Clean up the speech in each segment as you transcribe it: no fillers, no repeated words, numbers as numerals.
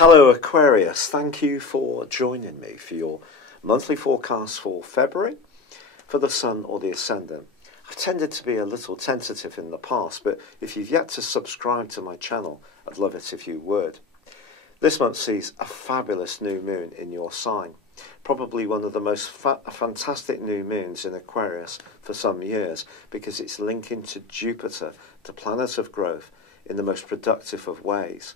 Hello Aquarius, thank you for joining me for your monthly forecast for February for the Sun or the Ascendant. I've tended to be a little tentative in the past, but if you've yet to subscribe to my channel, I'd love it if you would. This month sees a fabulous new moon in your sign, probably one of the most fantastic new moons in Aquarius for some years, because it's linking to Jupiter, the planet of growth, in the most productive of ways.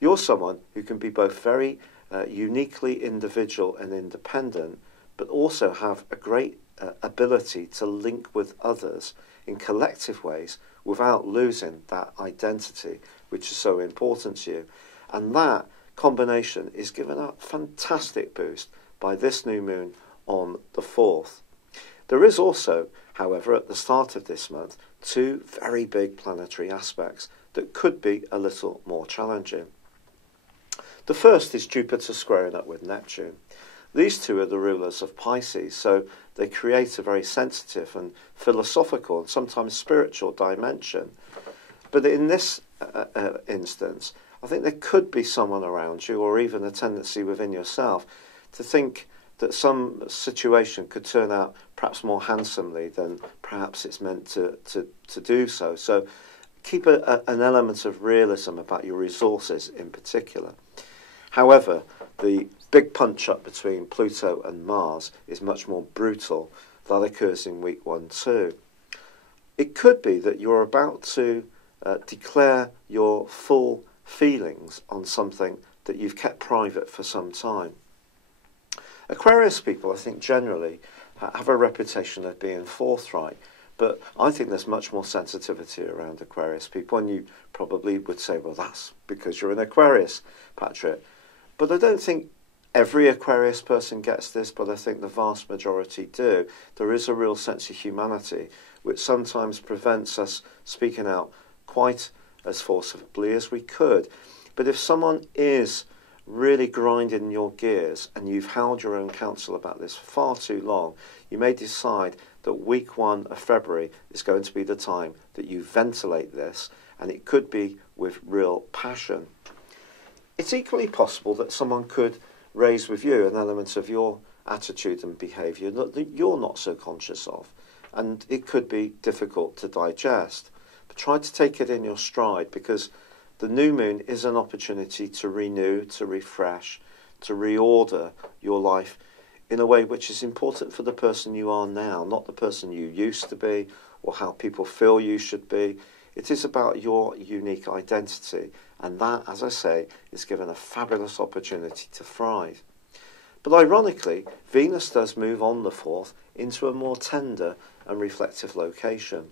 You're someone who can be both very uniquely individual and independent, but also have a great ability to link with others in collective ways without losing that identity, which is so important to you. And that combination is given a fantastic boost by this new moon on the 4th. There is also, however, at the start of this month, two very big planetary aspects that could be a little more challenging. The first is Jupiter squaring up with Neptune. These two are the rulers of Pisces, so they create a very sensitive and philosophical and sometimes spiritual dimension. But in this instance, I think there could be someone around you, or even a tendency within yourself, to think that some situation could turn out perhaps more handsomely than perhaps it's meant to do so. So keep an element of realism about your resources in particular. However, the big punch-up between Pluto and Mars is much more brutal. That occurs in week 1-2. It could be that you're about to declare your full feelings on something that you've kept private for some time. Aquarius people, I think, generally have a reputation of being forthright, but I think there's much more sensitivity around Aquarius people, and you probably would say, well, that's because you're an Aquarius, Patrick. But I don't think every Aquarius person gets this, but I think the vast majority do. There is a real sense of humanity, which sometimes prevents us speaking out quite as forcibly as we could. But if someone is really grinding your gears and you've held your own counsel about this for far too long, you may decide that week 1 of February is going to be the time that you ventilate this, and it could be with real passion. It's equally possible that someone could raise with you an element of your attitude and behaviour that you're not so conscious of, and it could be difficult to digest. But try to take it in your stride, because the new moon is an opportunity to renew, to refresh, to reorder your life in a way which is important for the person you are now, not the person you used to be or how people feel you should be. It is about your unique identity, and that, as I say, is given a fabulous opportunity to thrive. But ironically, Venus does move on the 4th into a more tender and reflective location.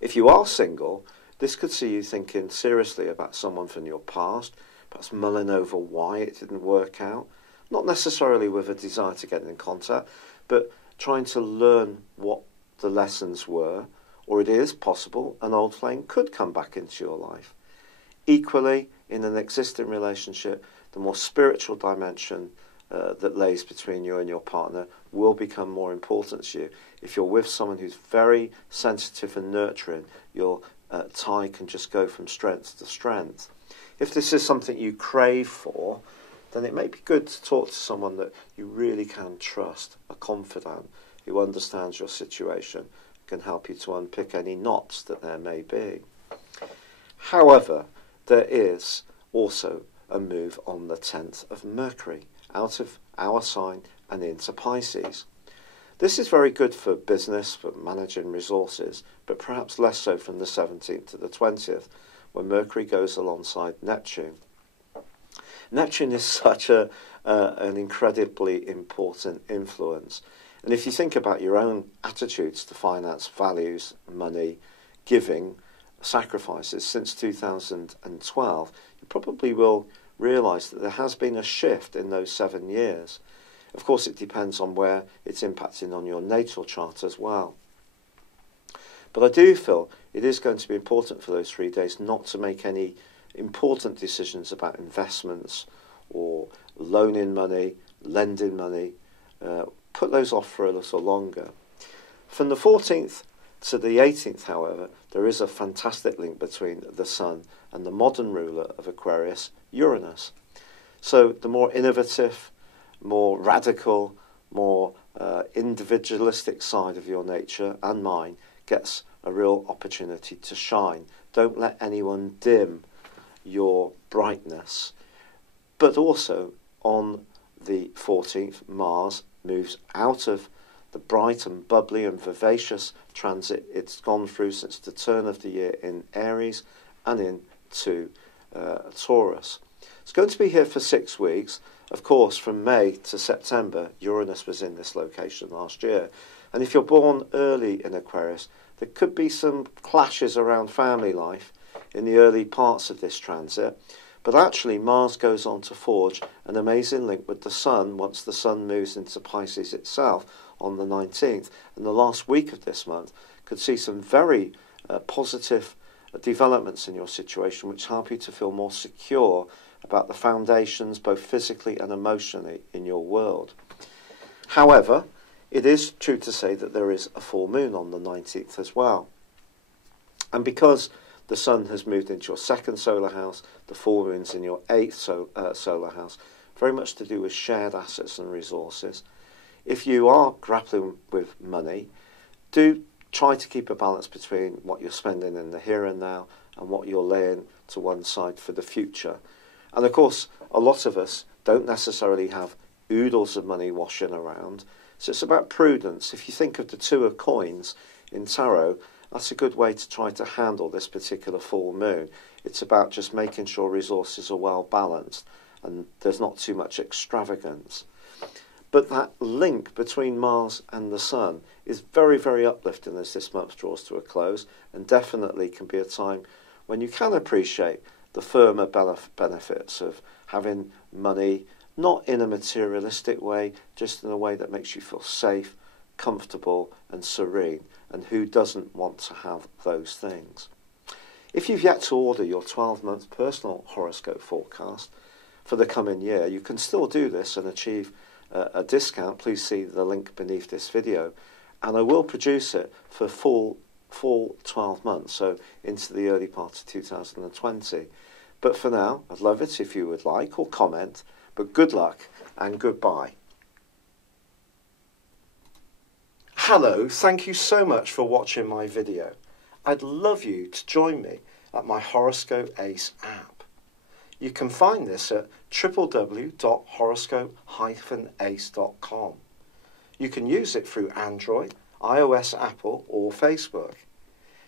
If you are single, this could see you thinking seriously about someone from your past, perhaps mulling over why it didn't work out, not necessarily with a desire to get in contact, but trying to learn what the lessons were, or it is possible an old flame could come back into your life. Equally, in an existing relationship, the more spiritual dimension that lays between you and your partner will become more important to you. If you're with someone who's very sensitive and nurturing, your tie can just go from strength to strength. If this is something you crave for, then it may be good to talk to someone that you really can trust, a confidant who understands your situation, can help you to unpick any knots that there may be. However, there is also a move on the 10th of Mercury, out of our sign and into Pisces. This is very good for business, for managing resources, but perhaps less so from the 17th to the 20th, when Mercury goes alongside Neptune. Neptune is such an incredibly important influence. And if you think about your own attitudes to finance, values, money, giving, sacrifices since 2012, you probably will realise that there has been a shift in those 7 years. Of course, it depends on where it's impacting on your natal chart as well. But I do feel it is going to be important for those 3 days not to make any important decisions about investments or loaning money, lending money. Put those off for a little longer. From the 14th to the 18th, however, there is a fantastic link between the Sun and the modern ruler of Aquarius, Uranus. So the more innovative, more radical, more individualistic side of your nature and mine gets a real opportunity to shine. Don't let anyone dim your brightness. But also on the 14th, Mars moves out of the bright and bubbly and vivacious transit it's gone through since the turn of the year in Aries and into Taurus. It's going to be here for 6 weeks. Of course, from May to September, Uranus was in this location last year. And if you're born early in Aquarius, there could be some clashes around family life in the early parts of this transit. But actually, Mars goes on to forge an amazing link with the Sun once the Sun moves into Pisces itself on the 19th. And the last week of this month could see some very positive developments in your situation which help you to feel more secure about the foundations, both physically and emotionally, in your world. However, it is true to say that there is a full moon on the 19th as well. And because the Sun has moved into your second solar house, the full moon's in your eighth solar house, very much to do with shared assets and resources. If you are grappling with money, do try to keep a balance between what you're spending in the here and now and what you're laying to one side for the future. And of course, a lot of us don't necessarily have oodles of money washing around, so it's about prudence. If you think of the Two of Coins in tarot, that's a good way to try to handle this particular full moon. It's about just making sure resources are well balanced and there's not too much extravagance. But that link between Mars and the Sun is very, very uplifting as this month draws to a close, and definitely can be a time when you can appreciate the firmer benefits of having money, not in a materialistic way, just in a way that makes you feel safe, comfortable and serene. And who doesn't want to have those things? If you've yet to order your 12-month personal horoscope forecast for the coming year, you can still do this and achieve a discount. Please see the link beneath this video. And I will produce it for full 12 months, so into the early part of 2020. But for now, I'd love it if you would like or comment. But good luck and goodbye. Hello, thank you so much for watching my video. I'd love you to join me at my Horoscope Ace app. You can find this at www.horoscope-ace.com. You can use it through Android, iOS, Apple or Facebook.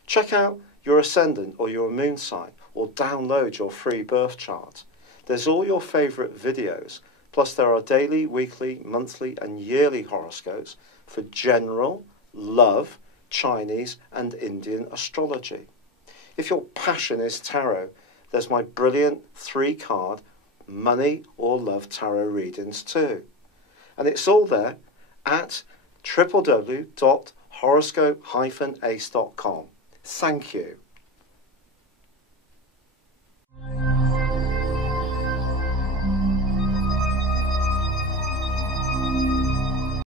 Check out your ascendant or your moon sign or download your free birth chart. There's all your favourite videos, plus there are daily, weekly, monthly and yearly horoscopes for general, love, Chinese and Indian astrology. If your passion is tarot, there's my brilliant 3-card money or love tarot readings too. And it's all there at www.horoscope-ace.com. Thank you.